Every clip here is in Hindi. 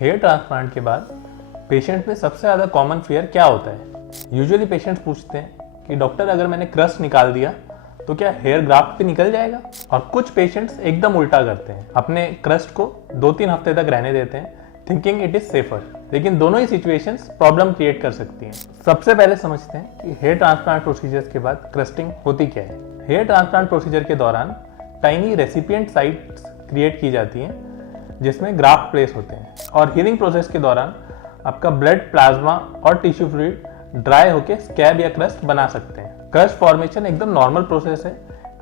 हेयर ट्रांसप्लांट के बाद पेशेंट में सबसे ज़्यादा कॉमन फियर क्या होता है? यूजुअली पेशेंट्स पूछते हैं कि डॉक्टर अगर मैंने क्रस्ट निकाल दिया तो क्या हेयर ग्राफ्ट भी निकल जाएगा? और कुछ पेशेंट्स एकदम उल्टा करते हैं, अपने क्रस्ट को 2-3 हफ्ते तक रहने देते हैं थिंकिंग इट इज सेफर। लेकिन दोनों ही सिचुएशंस प्रॉब्लम क्रिएट कर सकती हैं। सबसे पहले समझते हैं कि हेयर ट्रांसप्लांट प्रोसीजर्स के बाद क्रस्टिंग होती क्या है। हेयर ट्रांसप्लांट प्रोसीजर के दौरान टाइनी रेसिपिएंट साइट्स क्रिएट की जाती हैं जिसमें ग्राफ्ट प्लेस होते हैं, और हीलिंग प्रोसेस के दौरान आपका ब्लड, प्लाज्मा और टिश्यू फ्लूइड ड्राई होकर स्कैब या क्रस्ट बना सकते हैं। क्रस्ट फॉर्मेशन एकदम नॉर्मल प्रोसेस है।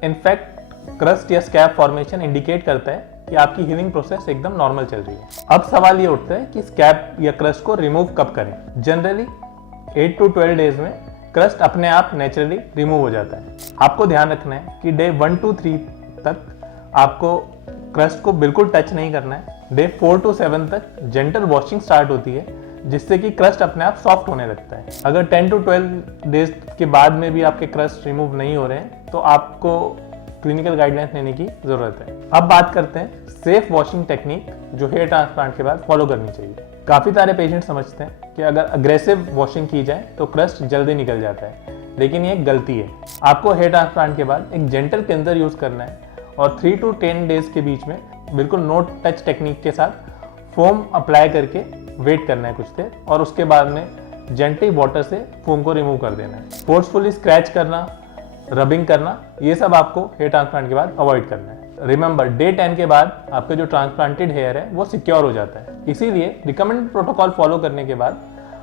इनफैक्ट क्रस्ट या स्कैब फॉर्मेशन इंडिकेट करता है कि आपकी हीलिंग प्रोसेस एकदम नॉर्मल चल रही है। अब सवाल ये उठता है कि स्कैब या क्रस्ट को रिमूव कब करें। जनरली 8 to 12 डेज में क्रस्ट अपने आप नेचुरली रिमूव हो जाता है। आपको ध्यान रखना है कि डे 1 to 3 तक आपको क्रस्ट को बिल्कुल टच नहीं करना है। डे 4 to 7 तक जेंटल वॉशिंग स्टार्ट होती है जिससे कि क्रस्ट अपने आप सॉफ्ट होने लगता है। अगर 10 to 12 डेज के बाद में भी आपके क्रस्ट रिमूव नहीं हो रहे हैं तो आपको क्लिनिकल गाइडलाइंस लेने की जरूरत है। अब बात करते हैं सेफ वॉशिंग टेक्निक जो हेयर ट्रांसप्लांट के बाद फॉलो करनी चाहिए। काफी सारे पेशेंट समझते हैं कि अगर अग्रेसिव वॉशिंग की जाए तो क्रस्ट जल्दी निकल जाता है, लेकिन ये एक गलती है। आपको हेयर ट्रांसप्लांट के बाद एक जेंटल क्लेंजर यूज करना है और 3 to 10 डेज के बीच में बिल्कुल नो टच टेक्निक के साथ फोम अप्लाई करके वेट करना है कुछ देर, और उसके बाद में जेंटली वाटर से फोम को रिमूव कर देना है। फोर्सफुली स्क्रैच करना, रबिंग करना, ये सब आपको हेयर ट्रांसप्लांट के बाद अवॉइड करना है। रिमेंबर, डे 10 के बाद आपका जो ट्रांसप्लांटेड हेयर है वो सिक्योर हो जाता है। इसीलिए रिकमेंडेड प्रोटोकॉल फॉलो करने के बाद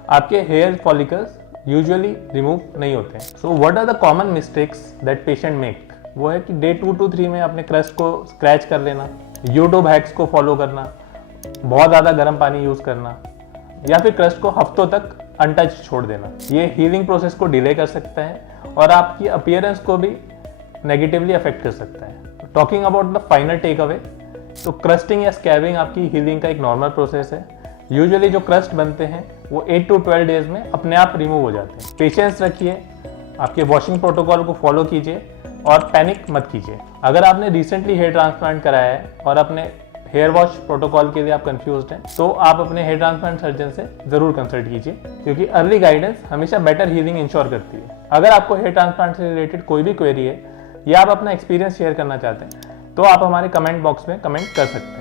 आपके हेयर फॉलिकल्स यूजुअली रिमूव नहीं होते हैं। So what are the common mistakes that patient make? वो है कि डे 2 to 3 में अपने क्रस्ट को स्क्रैच कर लेना, यूट्यूब हैक्स को फॉलो करना, बहुत ज़्यादा गर्म पानी यूज़ करना, या फिर क्रस्ट को हफ्तों तक अनटच छोड़ देना। ये हीलिंग प्रोसेस को डिले कर सकता है और आपकी अपीयरेंस को भी नेगेटिवली अफेक्ट कर सकता है। Talking about the final take away, तो क्रस्टिंग या स्कैबिंग आपकी हीलिंग का एक नॉर्मल प्रोसेस है। यूजुअली जो क्रस्ट बनते हैं वो 8 to 12 डेज में अपने आप रिमूव हो जाते हैं। पेशेंस रखिए, आपके वॉशिंग प्रोटोकॉल को फॉलो कीजिए और पैनिक मत कीजिए। अगर आपने रिसेंटली हेयर ट्रांसप्लांट कराया है और अपने हेयर वॉश प्रोटोकॉल के लिए आप कंफ्यूज्ड हैं तो आप अपने हेयर ट्रांसप्लांट सर्जन से जरूर कंसल्ट कीजिए, क्योंकि अर्ली गाइडेंस हमेशा बेटर हीलिंग इंश्योर करती है। अगर आपको हेयर ट्रांसप्लांट से रिलेटेड कोई भी क्वेरी है या आप अपना एक्सपीरियंस शेयर करना चाहते हैं तो आप हमारे कमेंट बॉक्स में कमेंट कर सकते हैं।